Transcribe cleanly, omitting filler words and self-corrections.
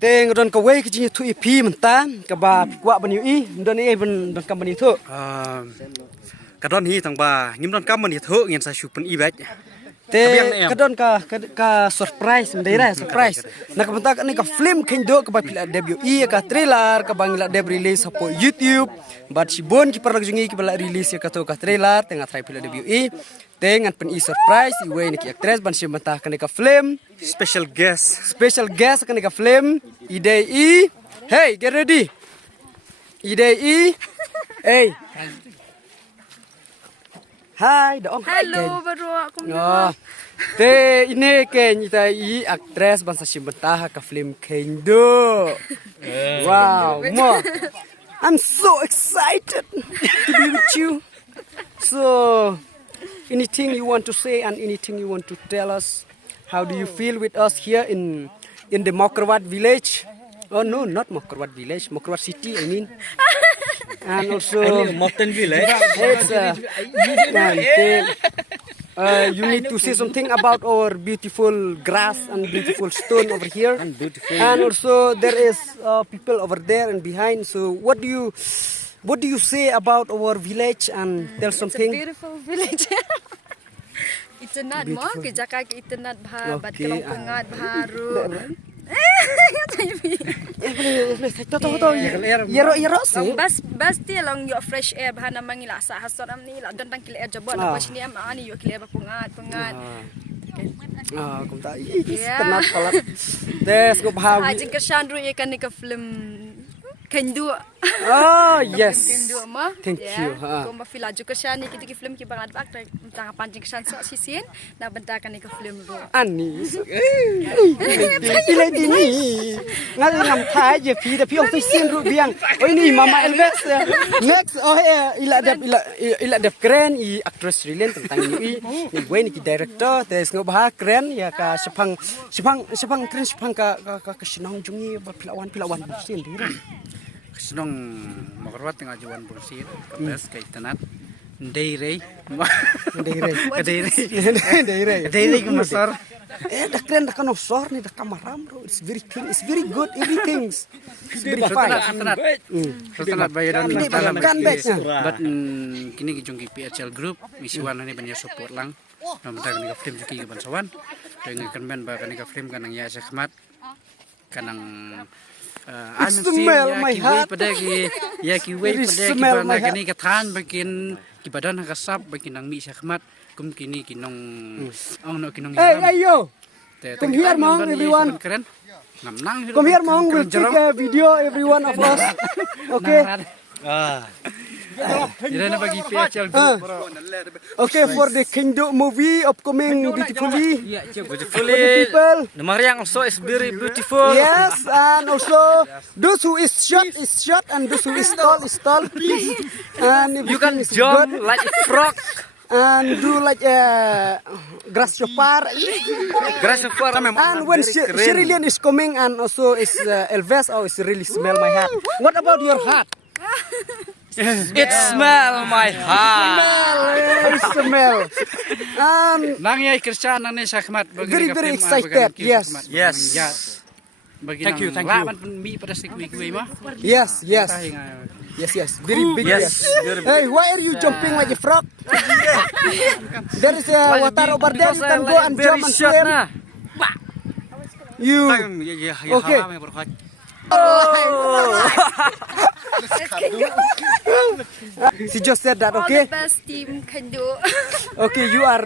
Teng ron ka way kijing tu ipi mentan ka ba kwa ban yu I don ni ban kam ban itu. Kadon hi tang ba ngim don kam man itu ngin sa shupen I bet. Te kadon ka surprise mendera surprise. Nak bentak ni ka film kendo ka ba pila debut I ka trailer ka bang la deb release po YouTube. Bat si bon ki parlag jungi ki bala release ka to ka trailer tengah try pila debut I. Tengan pen I surprise I way ni ki actress ban si mentah ka ni ka film. Special guest Kan ka film ide I. Hey, get ready. Ide I. Hey. Hai, dong. Hello, baru aku Oh. Te ini ken ita I actress bangsa simbentah ka film kendo. Wow, mo. I'm so excited to be with you. So, anything you want to say and anything you want to tell us? How do you feel with us here in the Mokrwat village? Oh no, not Mokrwat village, Mokrwat city I mean. And also Mountain village. it's, you need to say something about our beautiful grass and beautiful stone over here. And also there is people over there and behind. So what do you say about our village and tell something? It's a beautiful village. Itanad mo, kajaka ka itanad ba, bat ka lang pangat baharu. Bas dia lang yo fresh air bahan namang ila sa hasoram nila don tang kile jabot na pas ni ani yo kile ba pangat. Kumta tenat palat. Des go baham. Ajing ka Shandru ikan ni ka film Kendo. Oh yes. Kendo mo. Thank you. Kung mafila jo ka siya ni kiti film ki bangat bak tang panjing shan so sisin na benta kan ni ka film ro. Ani. Pila dini. Ngal ngam thai je phi da phi ong sin ru biang. Oi ni mama Elvis. Next ila dep keren I actress Australian tentang ni wen ni director tes ngo bah keren ya ka sepang keren sepang ka sinong jungi pilawan sin diri. Senong makarwat tengah jawan bersih kapes kait tanat Deirei ke masar dah keren dah kan osor ni dah kamaram bro. It's very clean, it's very good, everything. It's very fine. Tanat bayaran Kan baiknya. But kini kijung PHL group misiwan ni banyak support lang. Namun tak ni film juki ke bansawan. Dengan kan ba kan film kanang ya sakmat kanang smell my heart. Pada kiway pada kibana kini katan bakin kibadan kasap bakin nang mi sakmat kum kini kinong no kinong Hey yo. Come here mong everyone. Keren. Ngamnang. Come here mong, we'll take a video everyone of us. Okay. Jadi nak bagi PHL group. Okay, for the Kendo movie upcoming beautifully. Beautifully. People. The Mariang also is very beautiful. Yes, and also those who is short and those who is tall, please. And You can jump like a frog. and do like a grasshopper. And when Sherilyn is coming and also is Elvis, oh, it's really smell my heart. What about your heart? It smell my heart. Smell. Nang yai Christian nang ni sakmat Very excited. Yes. Thank you. Laman mi pada sikwi mah. Yes. Very big. Yes. Hey, why are you jumping like a frog? There is a water over there. You can go and jump and swim. You. Okay. She just said that. All Okay. the best team Kendo. Okay. You are.